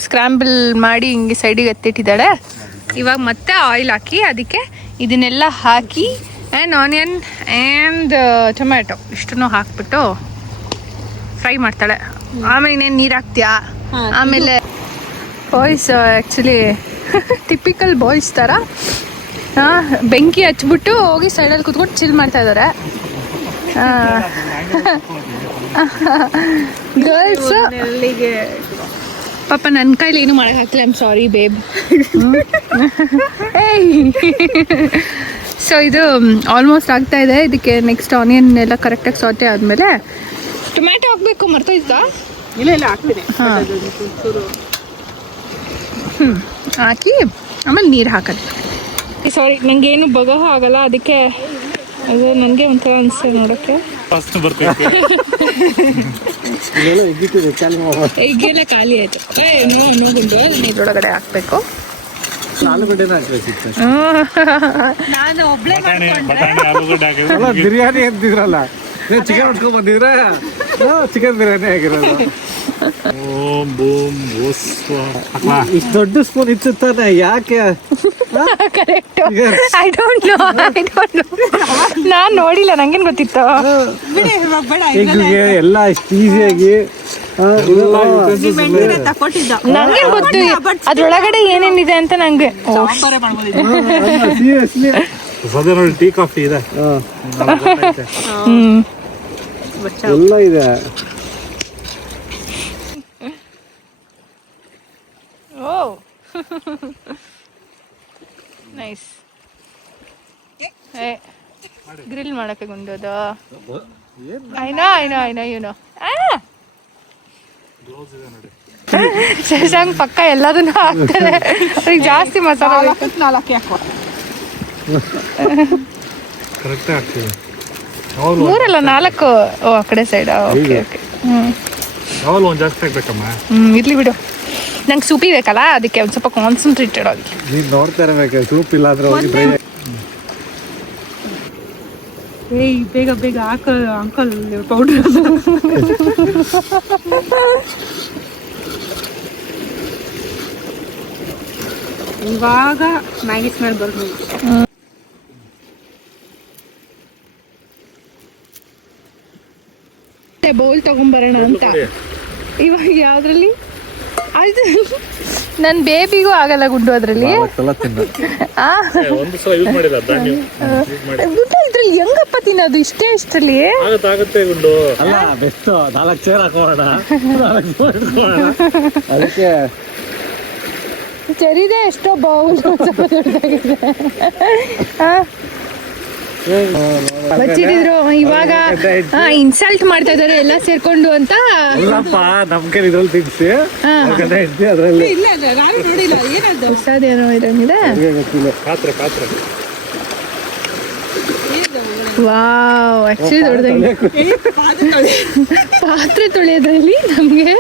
ಸ್ಕ್ರಾಂಬಲ್ ಮಾಡಿ ಹಿಂಗೆ ಸೈಡಿಗೆ ಎತ್ತಿಟ್ಟಿದ್ದಾಳೆ. ಇವಾಗ ಮತ್ತೆ ಆಯಿಲ್ ಹಾಕಿ ಅದಕ್ಕೆ ಇದನ್ನೆಲ್ಲ ಹಾಕಿ ಆ್ಯಂಡ್ ಆನಿಯನ್ ಆ್ಯಂಡ್ ಟೊಮ್ಯಾಟೊ ಇಷ್ಟನ್ನು ಹಾಕ್ಬಿಟ್ಟು ಫ್ರೈ ಮಾಡ್ತಾಳೆ. ಆಮೇಲೆ ಇನ್ನೇನು ನೀರು ಹಾಕ್ತೀಯಾ? ಆಮೇಲೆ ಬಾಯ್ಸ್ ಆ್ಯಕ್ಚುಲಿ ಟಿಪಿಕಲ್ ಬಾಯ್ಸ್ ಥರ ಬೆಂಕಿ ಹಚ್ಬಿಟ್ಟು ಹೋಗಿ ಸೈಡಲ್ಲಿ ಕುತ್ಕೊಂಡು ಚಿಲ್ ಮಾಡ್ತಾ ಇದ್ದಾರೆ. ಗರ್ಲ್ಸ್ ಪಾಪ ನನ್ನ ಕೈಲಿ ಏನು ಮಾಡಕ್ ಆಗ್ತಿಲ್ಲ. I am sorry babe. So ಇದು ಆಲ್ಮೋಸ್ಟ್ ಆಗ್ತಾ ಇದೆ. ಇದಕ್ಕೆ ನೆಕ್ಸ್ಟ್ ಆನಿಯನ್ ಎಲ್ಲ ಕರೆಕ್ಟಾಗಿ ಸಾಟೆ ಆದಮೇಲೆ ಟೊಮ್ಯಾಟೊ ಹಾಕ್ಬೇಕು. ಮರ್ತೋಯ್ತಾ? ಇಲ್ಲ ಹಾಕ್ತೀನಿ. ಹಾಕಿ ಆಮೇಲೆ ನೀರು ಹಾಕೋದು. ಸಾರಿ ನನಗೇನು ಬಗೋ ಆಗಲ್ಲ, ಅದಕ್ಕೆ ಅದು ನನಗೆ ಒಂಥರ ಅನಿಸ್ತದೆ ನೋಡೋಕ್ಕೆ. ಎಗ್ಗೆಲ್ಲ ಖಾಲಿ ಆಯಿತು. ನೋಗುಂಡು ಇದ್ರೊಳಗಡೆ ಹಾಕಬೇಕು. ನಾನು ಒಬ್ಳೆ ಬಿರಿಯಾನಿ ಅಂತಿದ್ರಲ್ಲ, ನೀವು ಚಿಕನ್ ಉಟ್ಕೊಂಡ್ ಬಂದಿದ್ರೆ ಚಿಕನ್ ಬಿರಿಯಾನಿ ಆಗಿರೋದು. ಇಷ್ಟು ದೊಡ್ಡ ಸ್ಪೂನ್ ಇಚ್ಚುತ್ತಾನೆ ಯಾಕೆ? ಕರೆಕ್ಟ್. I don't know. ನಾನು ನೋಡಿಲ್ಲ, ನಂಗೇನು ಗೊತ್ತಿತ್ತು. ಎಗ್ಗೆ ಎಲ್ಲ ಇಷ್ಟು ಈಸಿಯಾಗಿ ನಂಗೆ ಗೊತ್ತು ಅದ್ರೊಳಗಡೆ ಏನೇನಿದೆ ಅಂತ. ನಂಗೆ ನೋಡಿ ಟೀ ಕಾಫಿ ಇದೆ, ಎಲ್ಲ ಇದೆ. ಓ ನೈಸ್. ಗ್ರಿಲ್ ಮಾಡಕ್ಕೆ ಗುಂಡೋದು. ಐನೋ ಶಶಾಂಕ್ ಪಕ್ಕ ಎಲ್ಲದನ್ನು ಹಾಕ್ತಾರೆ. ಅವ್ರಿಗೆ ಜಾಸ್ತಿ ಮಸಾಲ ಬೇಕು. 4 ಹಾಕೋ. ಕರೆಕ್ಟ್ ಆಗ್ತದೆ. 3 ಅಲ್ಲ 4. ಓ ಆ ಕಡೆ ಸೈಡ್. Okay okay. ಯಾವಾಗ ಒಂದು ಜಾಸ್ತಿ ಆಗ್ಬೇಕಮ್ಮ. ಇರ್ಲಿ ಬಿಡು, ನಂಗೆ ಸೂಪಿ ಬೇಕಲ್ಲ, ಅದಕ್ಕೆ ಒಂದು ಸ್ವಲ್ಪ ಕಾನ್ಸಂಟ್ರೇಟೆಡ್ ಆಗಿ. ನೀನು ನೋಡ್ತಾ ಇರಬೇಕು, ಸೂಪ್ ಇಲ್ಲ ಅಂದ್ರೆ ಹೋಗಿ ಡ್ರೈ. ಏಯ್ ಬೇಗ ಬೇಗ ಹಾಕ ಅಂಕಲ್ ಪೌಡರ್. ಇವಾಗ ಮ್ಯಾಗಿ ಸ್ಮೆಲ್ ಬರ್ಬೋದು. ಬೌಲ್ ತಗೊಂಬರೋಣ ಅಂತ. ಇವಾಗ ಯಾವ್ದ್ರಲ್ಲಿ? ಅದು ನನ್ನ ಬೇಬಿಗೂ ಆಗಲ್ಲ ಗುಡ್ಡು ಅದ್ರಲ್ಲಿ. ಗುಡ್ಡು ಇದ್ರಲ್ಲಿ ಹೆಂಗಪ್ಪ ತಿನ್ನೋದು ಇಷ್ಟರಲ್ಲಿ? ಅಲ್ಲ ಬೆಸ್ಟ್ 4 ಚೇರ್ ಹಾಕೋಣ. ಅದಕ್ಕೆ ಸರಿದೆ. ಎಷ್ಟೋ ಬೌಲ್ ಬಚ್ಚಿಡಿದ್ರು. ಇವಾಗ ಇನ್ಸಲ್ಟ್ ಮಾಡ್ತಾ ಇದಾರೆ ಎಲ್ಲ ಸೇರ್ಕೊಂಡು ಅಂತ. ಅಲ್ಲಪ್ಪ ನಮ್ ಕೈ ಇದ್ರಲ್ಲಿ ತಿನ್ಸಿ ಅದ್ರಲ್ಲಿ ಹೊಸದೇನೋ ಇರಂಗಿದೆ. ವಾವ್, ಆಕ್ಚುಲಿ ದೊಡ್ಡದಾಗಿದೆ. ಪಾತ್ರೆ ತೊಳೆಯೋದ್ರಲ್ಲಿ ನಮ್ಗೆ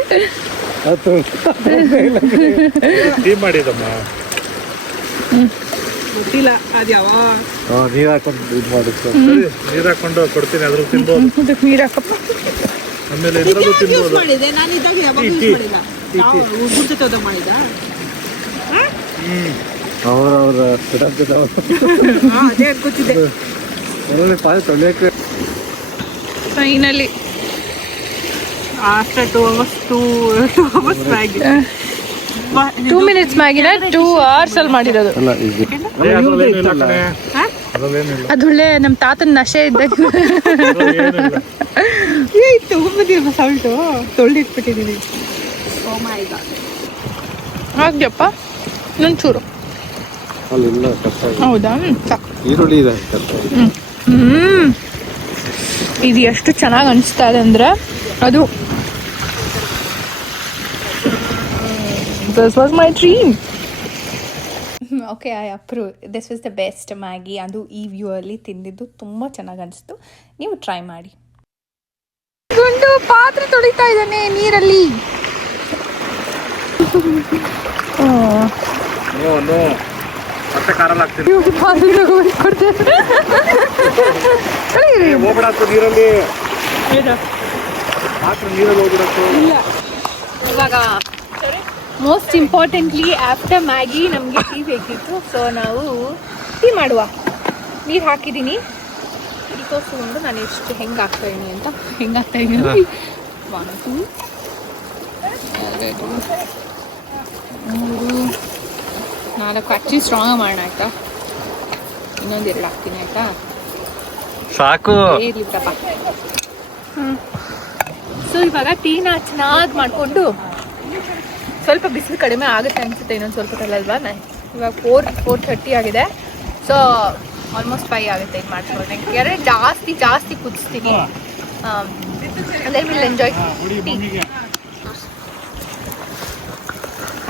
ಗೊತ್ತಿಲ್ಲ ಅದು ಯಾವ ನೀರ್ ಹಾಕೊಂಡು ಇದು ಮಾಡುತ್ತೆ. ನೀರ್ ಹಾಕೊಂಡು ಕೊಡ್ತೀನಿ, ಅದ್ರಲ್ಲಿ ತಿನ್ಬೋದು. ನೀರು ಹಾಕಪ್ಪ. ಆಮೇಲೆ ಇದ್ರಲ್ಲೂ ತಿನ್ಬೋದು. ಮಾಡಿದೆ ನಾನು ಇದ್ದಾಗ ಯಾವಾಗ ಯೂಸ್ ಮಾಡಿಲ್ಲ. ಹುಡುಗರ ಜೊತೆ ಮಾಡಿದ. ಅವ್ರ ಅದೇ ಅನ್ಕೋತಿದ್ದೆ. ಪಾತ್ರೆ ತೊಳೆಯಕ್ಕೆ finally after 2 hours Maggi 2 minutes ಮ್ಯಾಗಿನ 2 hours ಅಲ್ಲಿ ಮಾಡಿರೋದು. ಅದೊಳ್ಳೆ ನಮ್ಮ ತಾತನ ನಶೆ ಇದ್ದಾಗ ತಗೊಂಬಂದಿರುವ ಸಾಲ್ಟು ತೊಳೆದಿಟ್ಬಿಟ್ಟಿದ್ದೀನಿ. ಹಾಕ್ಯಪ್ಪ ಒಂಚೂರು. ಹೌದಾ? ಸಾಕು. ಈರುಳ್ಳಿ ಇದೆ. ಇದು ಎಷ್ಟು ಚೆನ್ನಾಗಿ ಅನಿಸ್ತಾ ಇದೆ ಅಂದರೆ ಅದು this was my dream. Okay, I approve. This was the best Maggi. ಅದು ಈ ವ್ಯೂ ಅಲ್ಲಿ ತಿಂದಿದ್ದು ತುಂಬ ಚೆನ್ನಾಗಿ ಅನಿಸ್ತು. ನೀವು ಟ್ರೈ ಮಾಡಿ. ಗುಂಡು ಪಾತ್ರೆ ತೊಳಿತಾ ಇದ್ದಾನೆ ನೀರಲ್ಲಿ. ಮತ್ತೆ ಕಾರಲ್ಲಿ ಹಾಕ್ತೀನಿ. ನೀರಲ್ಲಿ ಇವಾಗ ಮೋಸ್ಟ್ ಇಂಪಾರ್ಟೆಂಟ್ಲಿ ಆಫ್ಟರ್ ಮ್ಯಾಗಿ ನಮಗೆ ಟೀ ಬೇಕಿತ್ತು. ಸೊ ನಾವು ಟೀ ಮಾಡುವ. ನೀರು ಹಾಕಿದ್ದೀನಿ. ಇಲ್ಲಿ ತೋರಿಸ್ಕೊಂಡು ನಾನು ಎಷ್ಟು ಹೆಂಗೆ ಹಾಕ್ತಾ ಇದ್ದೀನಿ ಅಂತ. ಹೆಂಗೆ ಹಾಕ್ತಾ ಇದ್ದೀನಿ 1 2 3 4 ಆ್ಯಕ್ಚುಲಿ ಸ್ಟ್ರಾಂಗ್ ಮಾಡೋಣ ಆಯಿತಾ. ಇನ್ನೊಂದು 2 ಹಾಕ್ತೀನಿ ಆಯಿತಾ. ಸಾಕು. ಇರ್ಲಿ ಬಿಡಪ್ಪ. ಸೊ ಇವಾಗ ಟೀನ ಚೆನ್ನಾಗಿ ಮಾಡಿಕೊಂಡು ಸ್ವಲ್ಪ ಬಿಸಿಲು ಕಡಿಮೆ ಆಗುತ್ತೆ ಅನಿಸುತ್ತೆ ಇನ್ನೊಂದು ಸ್ವಲ್ಪ ಅಲ್ವಾ. ಇವಾಗ 4:30 ಆಗಿದೆ. ಸೊ ಆಲ್ಮೋಸ್ಟ್ 5 ಆಗುತ್ತೆ ಇದು ಮಾಡ್ಕೊಳ್ಳಿ. ಯಾಕಂದರೆ ಜಾಸ್ತಿ ಕುದಿಸ್ತೀನಿ. ಅಂದರೆ ವಿಲ್ ಎಂಜಾಯ್ ಟೀ.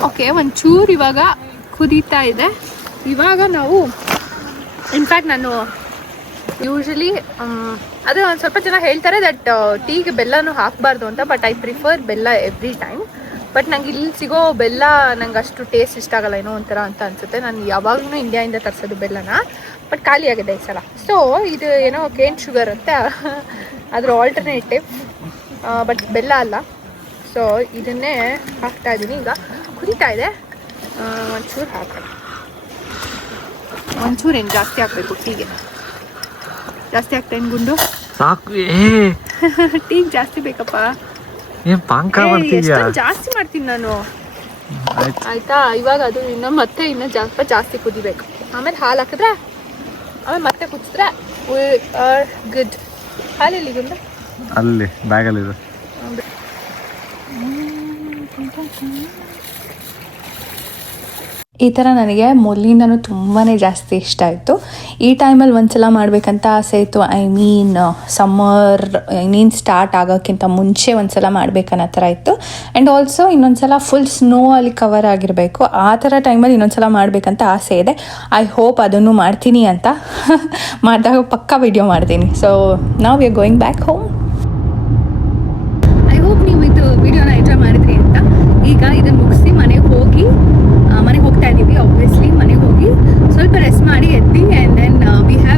ಓಕೆ, ಒಂಚೂರು ಇವಾಗ ಕುದೀತಾ ಇದೆ. ಇವಾಗ ನಾವು ಇನ್ಫ್ಯಾಕ್ಟ್ ನಾನು ಯೂಶಲಿ ಅದು ಒಂದು ಸ್ವಲ್ಪ ಜನ ಹೇಳ್ತಾರೆ ದಟ್ ಟೀಗೆ ಬೆಲ್ಲನೂ ಹಾಕಬಾರ್ದು ಅಂತ, ಬಟ್ ಐ ಪ್ರಿಫರ್ ಬೆಲ್ಲ ಎವ್ರಿ ಟೈಮ್. ಬಟ್ ನಂಗೆ ಇಲ್ಲಿ ಸಿಗೋ ಬೆಲ್ಲ ನಂಗೆ ಅಷ್ಟು ಟೇಸ್ಟ್ ಇಷ್ಟ ಆಗಲ್ಲ, ಏನೋ ಒಂಥರ ಅಂತ ಅನಿಸುತ್ತೆ. ನಾನು ಯಾವಾಗಲೂ ಇಂಡಿಯಾಯಿಂದ ತರಿಸೋದು ಬೆಲ್ಲನ, ಬಟ್ ಖಾಲಿ ಆಗಿದೆ ಈ ಸಲ. ಸೊ ಇದು ಏನೋ ಕೇನ್ ಶುಗರ್ ಅಂತ ಅದ್ರ ಆಲ್ಟರ್ನೇಟಿವ್, ಬಟ್ ಬೆಲ್ಲ ಅಲ್ಲ. ಸೊ ಇದನ್ನೇ ಹಾಕ್ತಾ ಇದ್ದೀನಿ. ಈಗ ಕುದೀತಾ ಇದೆ. ಒಂಚೂರು ಹಾಕೋಣ. ಒಂಚೂರು ಏನು ಜಾಸ್ತಿ ಹಾಕಬೇಕು ಟೀಗೆ. ಜಾಸ್ತಿ ಹಾಕ್ತೇನೆ ಗುಂಡು. ಸಾಕು. ಟೀಗೆ ಜಾಸ್ತಿ ಬೇಕಪ್ಪ. ಏನ್ ಪಾಂಕ ಮಾಡ್ತಿದ್ಯಾ? ಜಾಸ್ತಿ ಮಾಡ್ತೀನಿ ನಾನು. ಆಯ್ತಾ? ಇವಾಗ ಅದು ಇನ್ನೂ ಜಾಸ್ತಿ ಕುದಿಬೇಕು. ಆಮೇಲೆ ಹಾಲು ಹಾಕಿದ್ರೆ ಆಮೇಲೆ ಮತ್ತೆ ಕುದಿಸಿದ್ರೆ ಗುಡ್. ಹಾಲಿಲ್ಲಿ ಗುಂಡು ಅಲ್ಲಿ ಬ್ಯಾಗಲ್ಲಿ ಇದೆ. ಈ ಥರ ನನಗೆ ಮೊದಲಿಂದನೂ ತುಂಬಾ ಜಾಸ್ತಿ ಇಷ್ಟ ಆಯಿತು. ಈ ಟೈಮಲ್ಲಿ ಒಂದ್ಸಲ ಮಾಡಬೇಕಂತ ಆಸೆ ಇತ್ತು. ಸಮ್ಮರ್ ಸ್ಟಾರ್ಟ್ ಆಗೋಕ್ಕಿಂತ ಮುಂಚೆ ಒಂದ್ಸಲ ಮಾಡ್ಬೇಕನ್ನೋ ಥರ ಇತ್ತು. ಆ್ಯಂಡ್ ಆಲ್ಸೋ ಇನ್ನೊಂದ್ಸಲ ಫುಲ್ ಸ್ನೋ ಅಲ್ಲಿ ಕವರ್ ಆಗಿರಬೇಕು. ಆ ಥರ ಟೈಮಲ್ಲಿ ಇನ್ನೊಂದ್ಸಲ ಮಾಡಬೇಕಂತ ಆಸೆ ಇದೆ. ಐ ಹೋಪ್ ಅದನ್ನು ಮಾಡ್ತೀನಿ ಅಂತ. ಮಾಡಿದಾಗ ಪಕ್ಕಾ ವಿಡಿಯೋ ಮಾಡ್ತೀನಿ. ಸೊ ನಾವು we are going back home. I hope ನೀವು ಇದು ವಿಡಿಯೋನ ಎಂಜಾಯ್ ಮಾಡಿದ್ರಿ ಅಂತ. ಈಗ ಇದನ್ನು ಮುಗಿಸಿ ಮನೆಗೆ ಹೋಗ್ತಾ ಇದ್ದೀವಿ. ಆಬ್ವಿಯಸ್ಲಿ ಮನೆಗೆ ಹೋಗಿ ಸ್ವಲ್ಪ ರೆಸ್ಟ್ ಮಾಡಿ ಎದ್ದಿ ಆ್ಯಂಡ್ ದೆನ್ ವಿ ಹ್ಯಾವ್